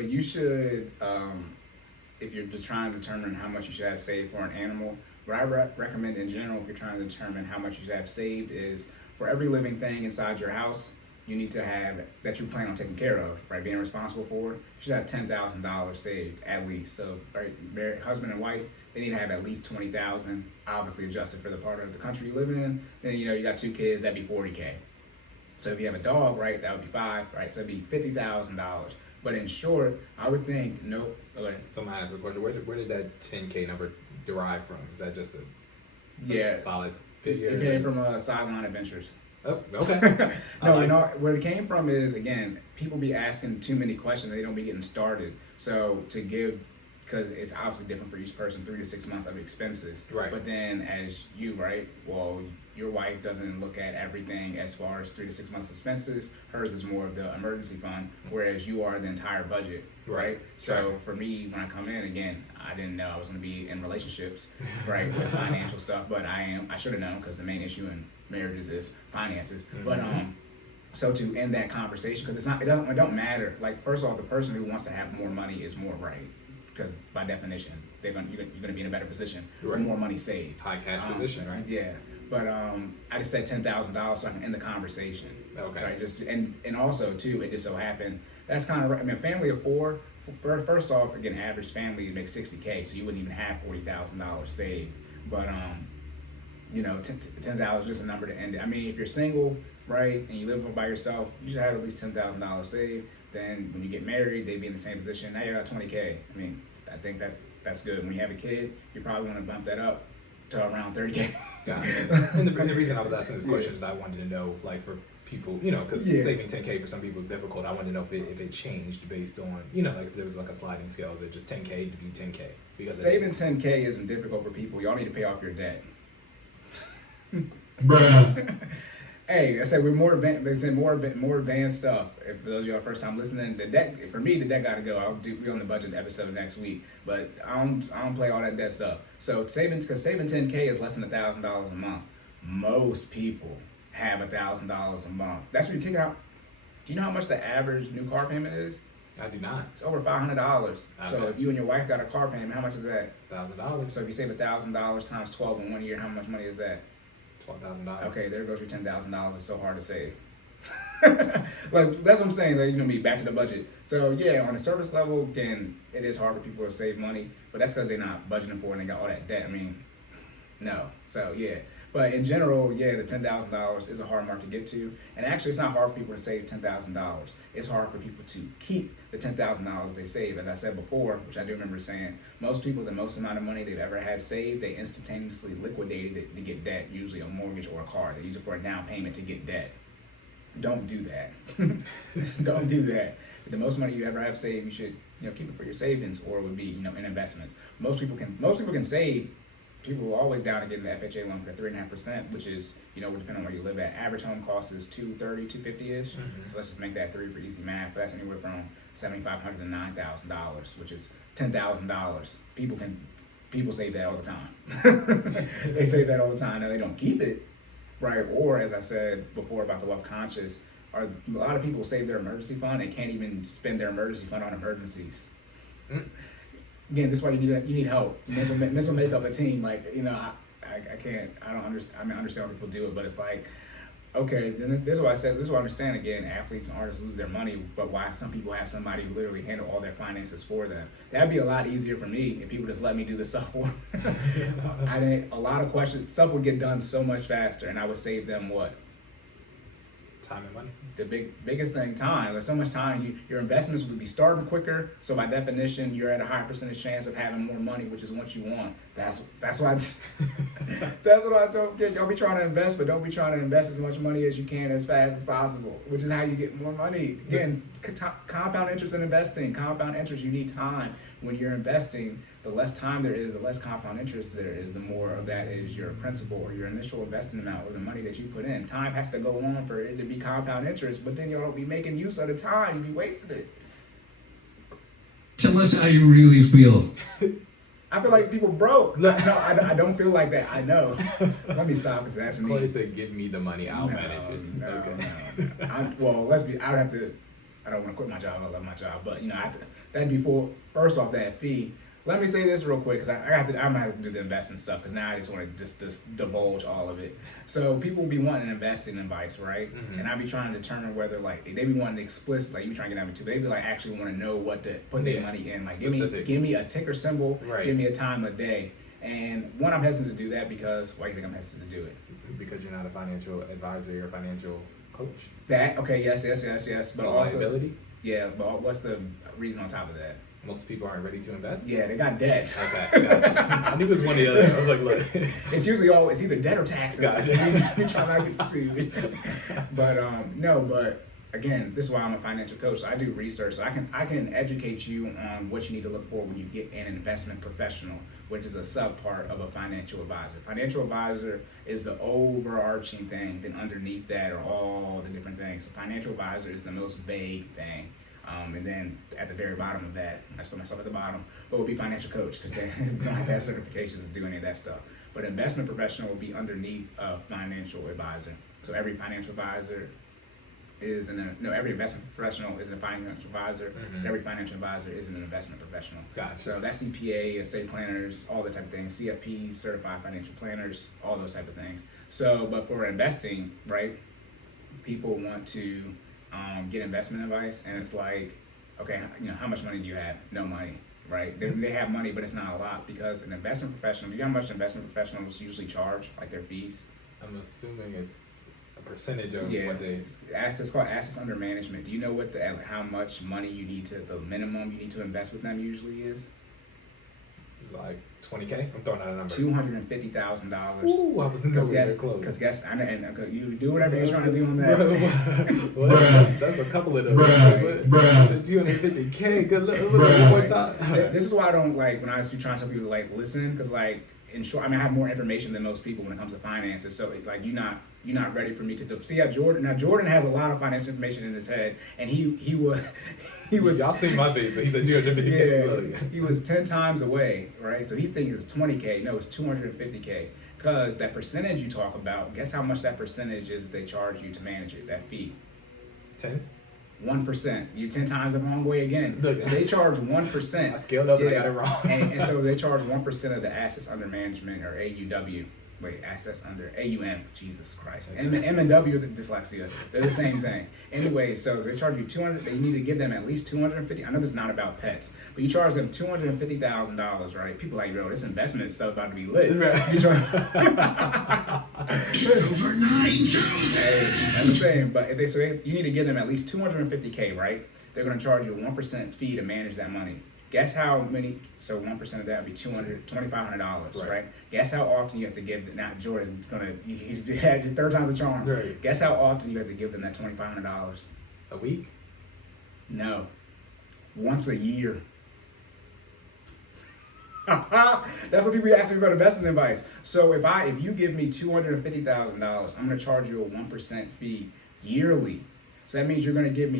You should, if you're just trying to determine how much you should have saved for an animal, what I recommend in general, if you're trying to determine how much you should have saved, is for every living thing inside your house, you need to have that you plan on taking care of, right? Being responsible for, you should have $10,000 saved at least. So, right, married, husband and wife, they need to have at least 20,000, obviously adjusted for the part of the country you live in. Then you got 2 kids, that'd be 40K. So if you have a dog, right, that would be 5, right? So it'd be $50,000. But in short, I would think, nope. Okay. So I'm gonna ask a question. Where did that 10K number derive from? Is that just a solid figure? It came from Sideline Adventures. Oh, okay. No, where it came from is, again, people be asking too many questions. They don't be getting started. So to give, because it's obviously different for each person, 3 to 6 months of expenses. Right. But then as you, right, well, your wife doesn't look at everything as far as 3 to 6 months of expenses. Hers is more of the emergency fund, whereas you are the entire budget, right? So for me, when I come in, again, I didn't know I was going to be in relationships, right, with financial stuff, but I should have known, because the main issue in marriages is finances. Mm-hmm. But so to end that conversation, because it don't matter. Like, first of all, the person who wants to have more money is more right, because by definition, you're going to be in a better position with more money saved. High cash position, right? Yeah. But I just said $10,000 so I can end the conversation. Okay. Right. Just and also too, it just so happened that's kind of, I mean, a family of 4. First off, again, average family makes $60K, so you wouldn't even have $40,000 saved. But $10,000 is just a number to end it. I mean, if you're single, right, and you live by yourself, you should have at least $10,000 saved. Then when you get married, they'd be in the same position. Now you got 20K. I mean, I think that's good. When you have a kid, you probably want to bump that up to around 30K. Got it. And the reason I was asking this question is I wanted to know, like, for people, because saving 10K for some people is difficult. I wanted to know if it changed based on, like if there was like a sliding scale. Is it just 10K to be 10K? Because saving 10K isn't difficult for people. Y'all need to pay off your debt. Bruh. Hey, I said we're more advanced stuff. If for those of y'all first time listening, the debt for me, the debt gotta go. We on the budget episode next week, but I don't play all that debt stuff. So saving 10K is less than $1,000 a month. Most people have $1,000 a month. That's what you kick out. Do you know how much the average new car payment is? I do not. It's over $500. So if you and your wife got a car payment, how much is that? $1,000. So if you save $1,000 times 12 in 1 year, how much money is that? $12,000. Okay, there goes your $10,000. It's so hard to save. Like, that's what I'm saying. Like, me back to the budget. So yeah, on a service level, again, it is hard for people to save money, but that's because they're not budgeting for it and they got all that debt. I mean, no. So yeah, but in general, yeah, the $10,000 is a hard mark to get to, and actually, it's not hard for people to save $10,000. It's hard for people to keep the $10,000 they save. As I said before, which I do remember saying, most people, the most amount of money they've ever had saved, they instantaneously liquidated it to get debt, usually a mortgage or a car. They use it for a down payment to get debt. Don't do that. Don't do that. If the most money you ever have saved, you should keep it for your savings, or it would be in investments. Most people can save. People are always down to getting the FHA loan for 3.5%, which is, depending on where you live at. Average home cost is $230, $250-ish. Mm-hmm. So let's just make that 3 for easy math. But that's anywhere from $7,500 to $9,000, which is $10,000. People save that all the time. They save that all the time. Now they don't keep it, right? Or as I said before about the wealth conscious, a lot of people save their emergency fund and can't even spend their emergency fund on emergencies. Again, this is why you need help. Mental makeup a team. Like, I can't. I don't understand. I mean, I understand why people do it, but it's like, okay, then this is what I said. This is what I understand. Again, athletes and artists lose their money, but why some people have somebody who literally handle all their finances for them? That'd be a lot easier for me if people just let me do this stuff for them. A lot of questions. Stuff would get done so much faster, and I would save them what? Time and money. The biggest thing, time. There's so much time. Your investments would be starting quicker. So by definition, you're at a higher percentage chance of having more money, which is what you want. That's why. That's what I told kids. Y'all be trying to invest, but don't be trying to invest as much money as you can as fast as possible, which is how you get more money. Again, compound interest in investing. Compound interest, you need time. When you're investing, the less time there is, the less compound interest there is, the more of that is your principal or your initial investing amount or the money that you put in. Time has to go on for it to be compound interest, but then you don't be making use of the time. You be wasting it. Tell us how you really feel. I feel like people broke. No, I don't feel like that. I know. Let me stop because that's me. Cory said, "Give me the money. I'll manage it." No. Well, I would have to. I don't want to quit my job. I love my job, but that'd be for first off that fee. Let me say this real quick because I'm gonna have to do the investing stuff because now I just want to just divulge all of it. So people be wanting investing advice, right? Mm-hmm. And I be trying to determine whether like they be wanting explicit, like you be trying to get at me too. They be like actually want to know what to put their money in. Like specifics. give me a ticker symbol, give me a time of day. And one, I'm hesitant to do that because why do you think I'm hesitant to do it? Because you're not a financial advisor, you're a financial coach. That okay? Yes. But also, liability. Yeah, but what's the reason on top of that? Most people aren't ready to invest. Yeah, they got debt. Okay, gotcha. I knew it was one of the other. I was like, look. It's usually always either debt or taxes. Gotcha. You try not to get sued. But no, but again, this is why I'm a financial coach. So I do research. So I can educate you on what you need to look for when you get an investment professional, which is a sub part of a financial advisor. Financial advisor is the overarching thing. Then underneath that are all the different things. So financial advisor is the most vague thing. And then at the very bottom of that, I just put myself at the bottom, but would be financial coach because they don't have to have certifications to do any of that stuff. But investment professional would be underneath a financial advisor. So every financial advisor is every investment professional is a financial advisor. Mm-hmm. Every financial advisor is an investment professional. Gotcha. So that's CPA, estate planners, all that type of things, CFPs, certified financial planners, all those type of things. So, but for investing, right, people want to get investment advice, and it's like, okay, how much money do you have? No money, right? They have money, but it's not a lot because an investment professional, do you know how much investment professionals usually charge, like their fees? I'm assuming it's a percentage of what they... It's called assets under management. Do you know how much money the minimum you need to invest with them usually is? It's like $20K. I'm throwing out a number. $250,000. Ooh, I was nowhere close. Because guess you do whatever you're trying to do on that. Well, that's a couple of those. Bruh. $250K. Good luck. One more time. This is why I don't like when I was trying to tell people like listen, because like in short, I have more information than most people when it comes to finances. So like you're not ready for me to see how Jordan has a lot of financial information in his head, and he was y'all seen my face, but he said 250K. Yeah, he was 10 times away, right? So he's thinking it's 20K. No, it's 250K. Because that percentage you talk about, guess how much that percentage is they charge you to manage it, that fee? 1%. You're 10 times the wrong way again. So they charge 1%. I scaled up and I got it wrong. and so they charge 1% of the assets under management, or AUW. Wait, assets under AUM. Jesus Christ. M and W are the dyslexia. They're the same thing. Anyway, so they charge you $200. They need to give them at least $250. I know this is not about pets, but you charge them $250,000, right? People like, bro, this investment stuff about to be lit. Right. You charge. It's over 9,000. Hey, I'm saying, but you need to give them at least $250K, right? They're going to charge you a 1% fee to manage that money. Guess how many? So 1% of that would be $2,500, right? Guess how often you have to give. Now Jordan's he's had your third time the charm. Right. Guess how often you have to give them that $2,500? A week? No, once a year. That's what people ask me for investment advice. So if you give me $250,000, I'm going to charge you a 1% fee yearly. So that means you're going to give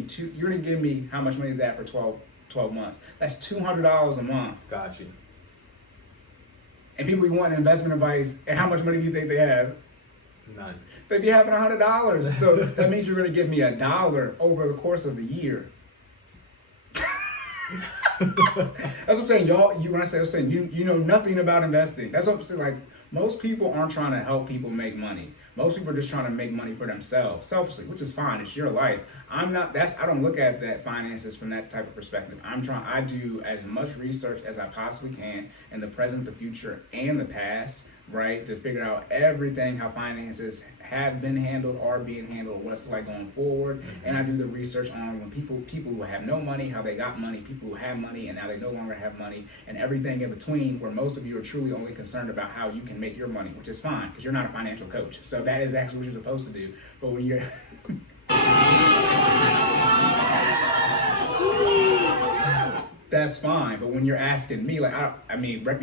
me how much money is that for 12 months? That's $200 a month. Got you. And people want investment advice, and how much money do you think they have? None. They be having $100. So that means you're going to give me $1 over the course of the year. That's what I'm saying, y'all. When I say you know nothing about investing. That's what I'm saying. Like most people aren't trying to help people make money. Most people are just trying to make money for themselves, selfishly, which is fine. It's your life. I don't look at that finances from that type of perspective. I do as much research as I possibly can in the present, the future, and the past, right? To figure out everything, how finances have been handled, are being handled, what's like going forward. Mm-hmm. And I do the research on when people who have no money, how they got money, people who have money and now they no longer have money, and everything in between, where most of you are truly only concerned about how you can make your money, which is fine because you're not a financial coach. So that is actually what you're supposed to do. But when you're that's fine, but when you're asking me, like,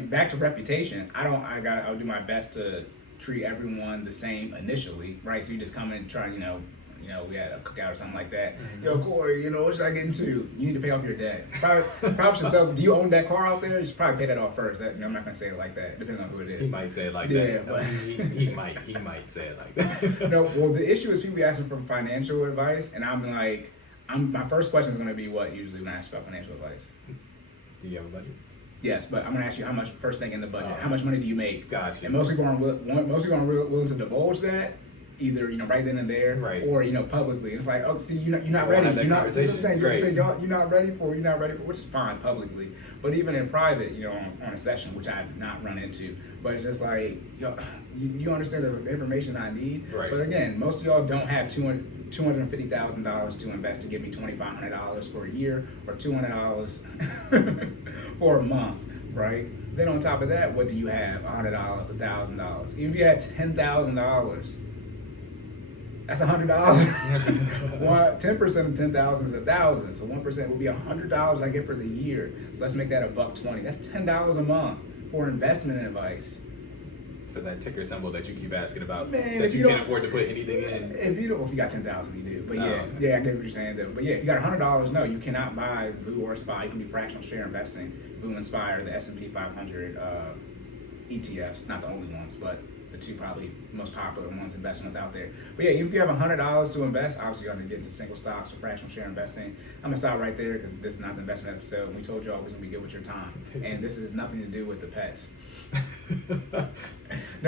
back to reputation, I'll do my best to treat everyone the same initially, right? So you just come in and try, we had a cookout or something like that. Mm-hmm. Yo, Cory, what should I get into? You need to pay off your debt. Probably should sell. Do you own that car out there? You should probably pay that off first. I'm not gonna say it like that. It depends on who it is. He might say it like that. But he might say it like that. No, well, the issue is people asking for financial advice, and I'm like, My first question is going to be what usually when I ask about financial advice. Do you have a budget? Yes, but I'm going to ask you how much first thing in the budget. How much money do you make? Gotcha. And most people aren't willing to divulge that, either right then and there, right, or publicly. It's like, oh, see, you're not ready. You're not. That's what I'm saying. You're not ready for. Which is fine publicly, but even in private, on a session, which I've not run into. But it's just like, you understand the information I need. Right. But again, most of y'all don't have $250,000 to invest to give me $2,500 for a year or $200 for a month, right? Then on top of that, what do you have? $100, $1,000. Even if you had $10,000, that's $100. 10% of 10,000 is 1,000. So 1% would be $100 I get for the year. So let's make that $120. That's $10 a month for investment advice. For that ticker symbol that you keep asking about, man, that you can't afford to put anything in. If you got 10,000, you do. But okay. I get what you're saying though. But yeah, if you got $100, no, you cannot buy VU or SPY. You can do fractional share investing. VU and SPY are the S&P 500 ETFs, not the only ones, but the two probably most popular ones, investments out there. But yeah, even if you have $100 to invest, obviously you're going to get into single stocks or fractional share investing. I'm going to stop right there because this is not the investment episode. We told you all we're going to be good with your time. And this has nothing to do with the pets.